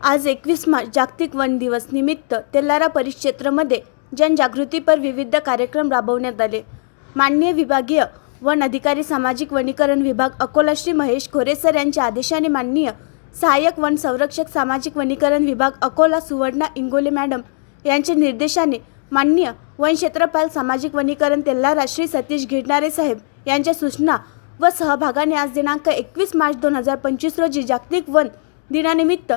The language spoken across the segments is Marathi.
आज एकवीस मार्च जागतिक वन दिवस निमित्त तेलारा परिक्षेत्रामध्ये जनजागृतीपर विविध कार्यक्रम राबवण्यात आले. माननीय विभागीय वन अधिकारी सामाजिक वनीकरण विभाग अकोला श्री महेश खोरे सर यांच्या आदेशाने माननीय सहाय्यक वन संरक्षक सामाजिक वनीकरण विभाग अकोला सुवर्णा इंगोले मॅडम यांच्या निर्देशाने माननीय वन क्षेत्रपाल सामाजिक वनीकरण तेल्लारा श्री सतीश गिरणारे साहेब यांच्या सूचना व सहभागाने आज दिनांक एकवीस मार्च दोन हजार पंचवीस रोजी जागतिक वन दिनानिमित्त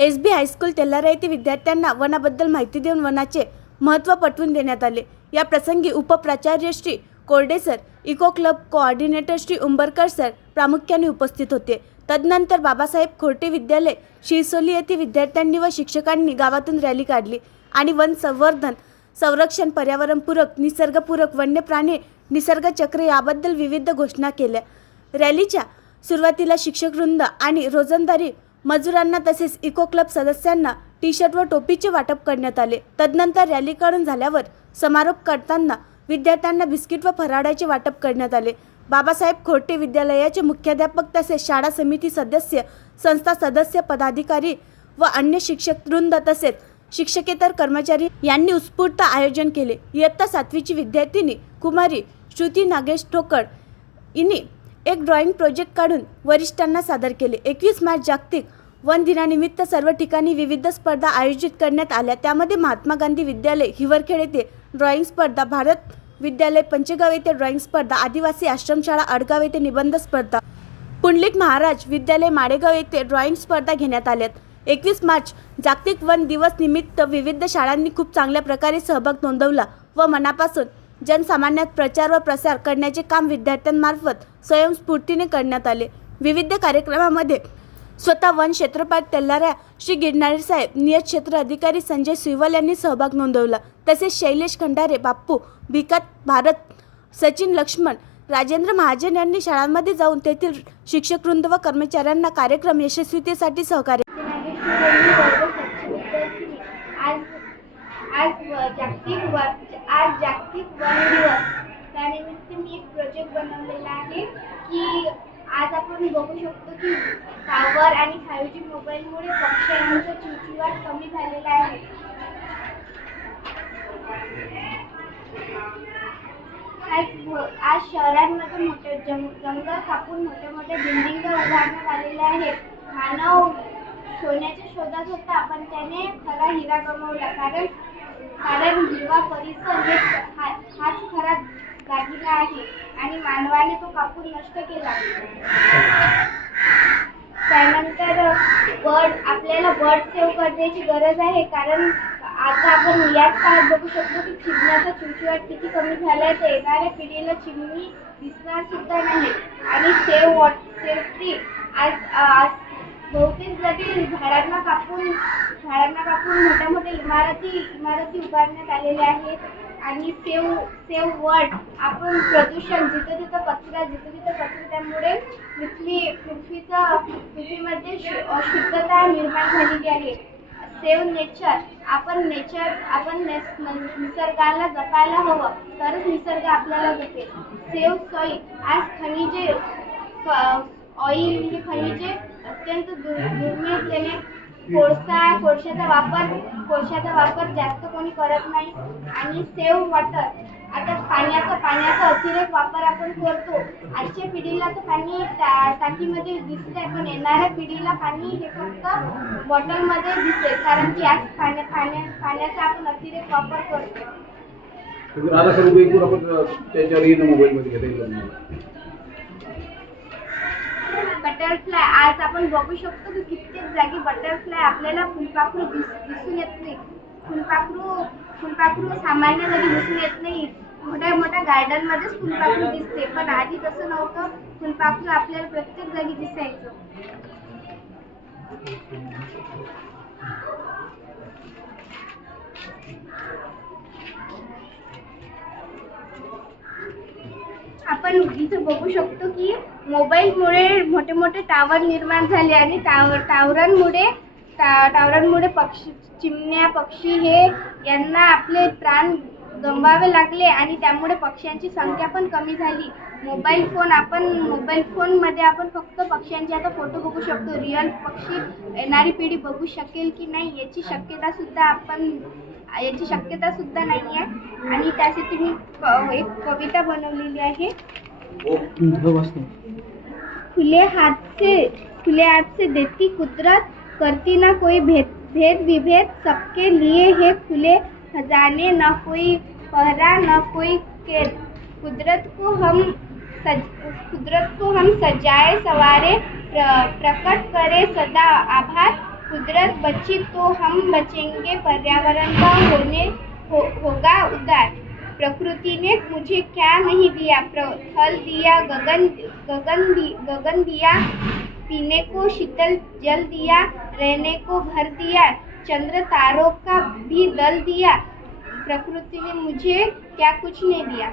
एस बी हायस्कूल तेल्लारा येथे विद्यार्थ्यांना वनाबद्दल माहिती देऊन वनाचे महत्त्व पटवून देण्यात आले. या प्रसंगी उपप्राचार्य Shri Korde sir eco club coordinator Shri Umbarkar sir प्रामुख्याने उपस्थित होते. तदनंतर बाबासाहेब खोटे विद्यालय शिरसोली येथे विद्यार्थ्यांनी व शिक्षकांनी गावातून रॅली काढली आणि वन संवर्धन संरक्षण पर्यावरणपूरक निसर्गपूरक वन्य प्राणी निसर्गचक्र याबद्दल विविध घोषणा केल्या. रॅलीच्या सुरुवातीला शिक्षकवृंद आणि रोजंदारी मजुरांना तसेच इको क्लब सदस्यांना टी शर्ट व टोपीचे वाटप करण्यात आले. तदनंतर रॅली काढून झाल्यावर समारोप करताना विद्यार्थ्यांना बिस्किट व फराळाचे वाटप करण्यात आले. बाबासाहेब खोटे विद्यालयाचे मुख्याध्यापक तसेच शाळा समिती सदस्य संस्था सदस्य पदाधिकारी व अन्य शिक्षक वृंद तसेच शिक्षकेतर कर्मचारी यांनी उत्स्फूर्त आयोजन केले. इयत्ता सातवीची विद्यार्थिनी कुमारी श्रुती नागेश ठोकड इनी एक ड्रॉइंग प्रोजेक्ट काढून वरिष्ठांना सादर केले. एकवीस मार्च जागतिक वन दिनानिमित्त सर्व ठिकाणी विविध स्पर्धा आयोजित करण्यात आल्या. त्यामध्ये महात्मा गांधी विद्यालय हिवरखेड येथे ड्रॉइंग स्पर्धा भारत विद्यालय पंचगाव येथे ड्रॉइंग स्पर्धा आदिवासी आश्रमशाळा अडगाव येथे निबंध स्पर्धा पुंडलिक महाराज विद्यालय माडेगाव येथे ड्रॉइंग स्पर्धा घेण्यात आल्यात. एकवीस मार्च जागतिक वन दिवस निमित्त विविध शाळांनी खूप चांगल्या प्रकारे सहभाग नोंदवला व मनापासून जनसामान्यात प्रचार व प्रसार करण्याचे काम विद्यार्थ्यांमार्फत स्वयंस्फूर्तीने करण्यात आले. विविध कार्यक्रमामध्ये स्वतः वन क्षेत्रपाल तेल्लारा श्री गिरणारे साहेब नियत क्षेत्र अधिकारी संजय सुईवाल यांनी सहभाग नोंदवला. तसेच शैलेश खंडारे बाप्पू भिकात भारत सचिन लक्ष्मण राजेंद्र महाजन यांनी शाळांमध्ये जाऊन तेथील शिक्षकवृंद व कर्मचाऱ्यांना कार्यक्रम यशस्वीतेसाठी सहकार्य आज आज जागतिक आज जागतिक वन दिवस त्यानिमित्त मी एक प्रोजेक्ट बनवलेला आहे की आज आपण बघू शकतो की टावर आणि फायव्ह जी मोबाईलमुळे पक्ष्यांचा चिवचिवाट कमी झालेला आहे. आज आज शहरांमध्ये मोठे जंग जंगल कापून मोठे मोठे बिल्डिंग उभारण्यात आलेले आहेत मानव सोन्याच्या शोधात होता पण त्याने खरा हिरा गमावला. कारण कारण हिरवा परिसर हे हाच खरा गाठीला आहे आणि मानवाने तो कापून नष्ट केला. त्यानंतर बर्ड आपल्याला बर्ड सेव्ह करण्याची गरज आहे कारण आता आपण याच काळात बघू शकतो की चिमण्याचा चिवचिवाट किती कमी झालाय तर येणाऱ्या पिढीला चिमणी दिसणार सुद्धा नाही. आणि सेव्ह वॉट सेव्ह ट्री आज आज बहुतेक जागी झाडांना कापून झाडांना कापून मोठ्या मोठ्या इमारती इमारती उभारण्यात आलेल्या आहेत. आणि सेव सेव वर्ड आपण प्रदूषण जिथं तिथं कचरा जिथं तिथं कचरा त्यामुळे पृथ्वी पृथ्वीचा पृथ्वीमध्ये शु- निर्माण झालेली आहे. सेव नेचर आपण नेचर आपण नेस- निसर्गाला जपायला हवं तरच निसर्ग आपल्याला जपेल. सेव सॉईल आज खनिजे ऑइल हे म्हणजे खनिजे अत्यंत दुर- कोळसा कोळशाचा वापर कोळशाचा वापर जास्त कोणी करत नाही. आणि सेव वॉटर आता पाण्याचा पाण्याचा अतिरेक वापर आपण करतो. आजच्या पिढीला तर पाणी टा- टाकीमध्ये दिसतंय पण येणाऱ्या पिढीला पाणी हे फक्त बॉटलमध्ये दिसेल कारण की आज पाण्या पाण्या पाण्याचा आपण अतिरेक वापर करतो आता स्वरूप आपण त्याच्यावर मोबाईलमध्ये घेता येईल बटरफ्लाय आज आपण बघू शकतो की कित्येक जागी बटरफ्लाय आपल्याला फुलपाखरू दिस दिसून येत नाही. फुलपाखरू फुलपाखरू सामान्य घरी दिसून येत नाही मोठ्या मोठ्या गार्डन मध्येच फुलपाखरू दिसते. पण आधी तसं नव्हतं. फुलपाखरू आपल्याला प्रत्येक जागी दिसायचं. आपण इथं बघू शकतो की मोबाईलमुळे मोठे मोठे टावर निर्माण झाले आणि टावर टावरांमुळे टा टावरांमुळे पक्षी चिमण्या पक्षी हे यांना आपले प्राण गमवावे लागले आणि त्यामुळे पक्ष्यांची संख्या पण कमी झाली. मोबाईल फोन आपण मोबाईल फोनमध्ये आपण फक्त पक्ष्यांचे आता फोटो बघू शकतो. रिअल पक्षी येणारी पिढी बघू शकेल की नाही याची शक्यता सुद्धा आपण याची शक्यता सुद्धा नाही आहे आणि त्यासाठी मी एक कविता बनवलेली आहे. खुले हाथ से खुले हाथ से देती कुदरत करती ना कोई भेद भेद विभेद सबके लिए है खुले खजाने ना कोई पहरा न कोई कैद कुदरत को हम सज कुदरत को हम सजाए सवारे प्र, प्रकट करे सदा आभार। कुदरत बची तो हम बचेंगे पर्यावरण का होने हो, होगा उदार। प्रकृति ने मुझे क्या नहीं दिया? थल दिया गगन गगन दि- गगन दिया पीने को शीतल जल दिया रहने को घर दिया चंद्र तारों का भी दल दिया। प्रकृति ने मुझे क्या कुछ नहीं दिया?